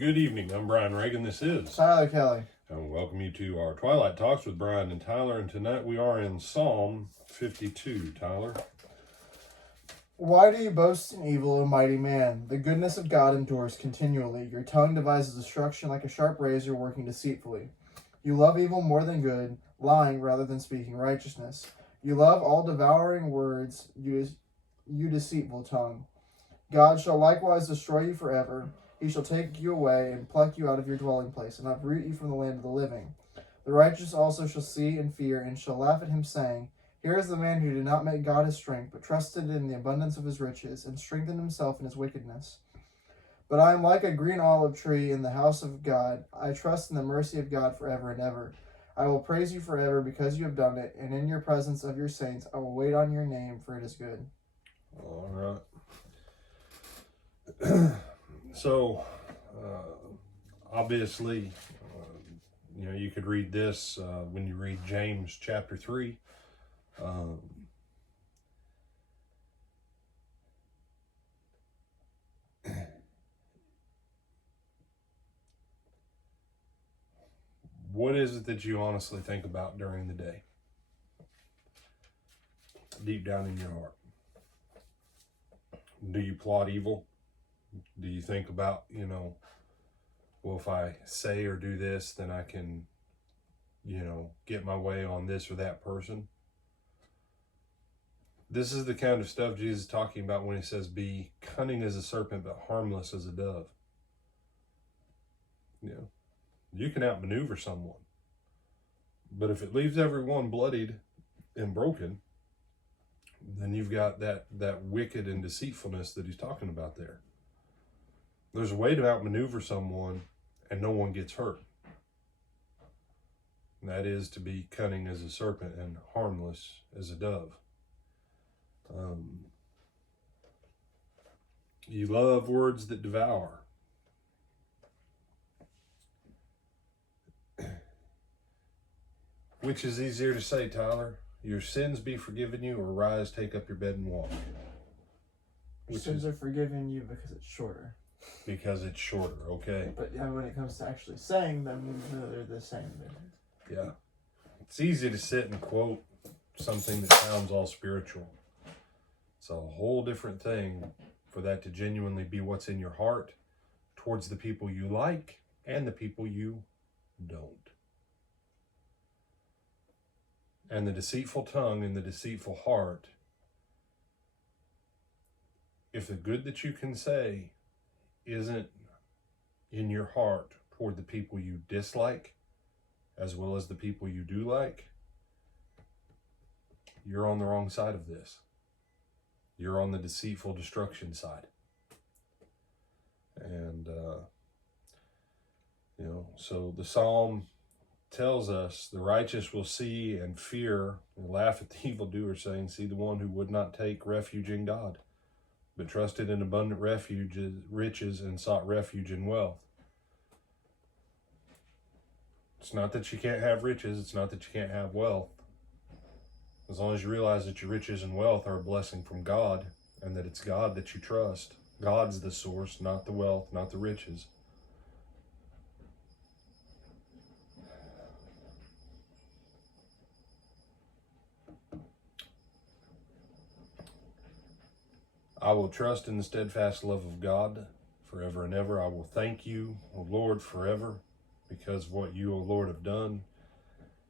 Good evening. I'm Brian Reagan. This is Tyler Kelly. And welcome you to our Twilight Talks with Brian and Tyler. And tonight we are in Psalm 52. Tyler. Why do you boast in evil, O mighty man? The goodness of God endures continually. Your tongue devises destruction like a sharp razor working deceitfully. You love evil more than good, lying rather than speaking righteousness. You love all devouring words, you deceitful tongue. God shall likewise destroy you forever. He shall take you away and pluck you out of your dwelling place, and uproot you from the land of the living. The righteous also shall see and fear, and shall laugh at him, saying, Here is the man who did not make God his strength, but trusted in the abundance of his riches, and strengthened himself in his wickedness. But I am like a green olive tree in the house of God. I trust in the mercy of God forever and ever. I will praise you forever because you have done it, and in your presence of your saints I will wait on your name, for it is good. All right. So, obviously, you could read this when you read James chapter 3. What is it that you honestly think about during the day? Deep down in your heart. Do you plot evil? Do you think about, well, if I say or do this, then I can, get my way on this or that person? This is the kind of stuff Jesus is talking about when he says, be cunning as a serpent, but harmless as a dove. You can outmaneuver someone. But if it leaves everyone bloodied and broken, then you've got that wicked and deceitfulness that he's talking about there. There's a way to outmaneuver someone and no one gets hurt. And that is to be cunning as a serpent and harmless as a dove. You love words that devour. Which is easier to say, Tyler? Your sins be forgiven you, or rise, take up your bed and walk? Sins are forgiven you because it's shorter. Because it's shorter, okay. But when it comes to actually saying them, they're the same. Yeah. It's easy to sit and quote something that sounds all spiritual. It's a whole different thing for that to genuinely be what's in your heart towards the people you like and the people you don't. And the deceitful tongue and the deceitful heart, if the good that you can say isn't in your heart toward the people you dislike, as well as the people you do like, you're on the wrong side of this. You're on the deceitful destruction side. And, so the Psalm tells us the righteous will see and fear and laugh at the evildoer, saying, see the one who would not take refuge in God, but trusted in abundant refuge, riches, and sought refuge in wealth. It's not that you can't have riches. It's not that you can't have wealth. As long as you realize that your riches and wealth are a blessing from God, and that it's God that you trust. God's the source, not the wealth, not the riches. I will trust in the steadfast love of God forever and ever. I will thank you, O Lord, forever, because of what you, O Lord, have done.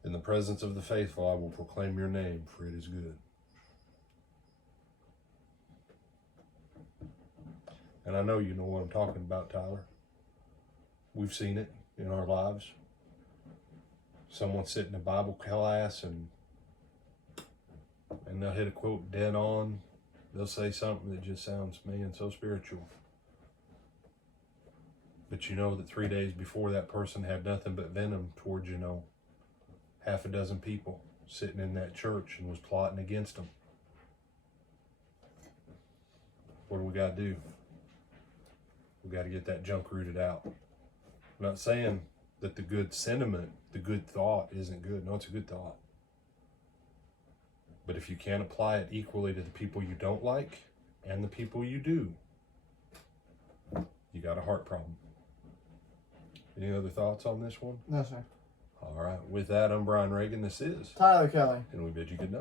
In the presence of the faithful, I will proclaim your name, for it is good. And I know you know what I'm talking about, Tyler. We've seen it in our lives. Someone sit in a Bible class and they'll hit a quote dead on. They'll say something that just sounds, man, so spiritual. But you know that 3 days before, that person had nothing but venom towards, half a dozen people sitting in that church and was plotting against them. What do we got to do? We got to get that junk rooted out. I'm not saying that the good sentiment, the good thought isn't good. No, it's a good thought. But if you can't apply it equally to the people you don't like and the people you do, you got a heart problem. Any other thoughts on this one? No, sir. All right. With that, I'm Brian Reagan. This is Tyler Kelly. And we bid you good night.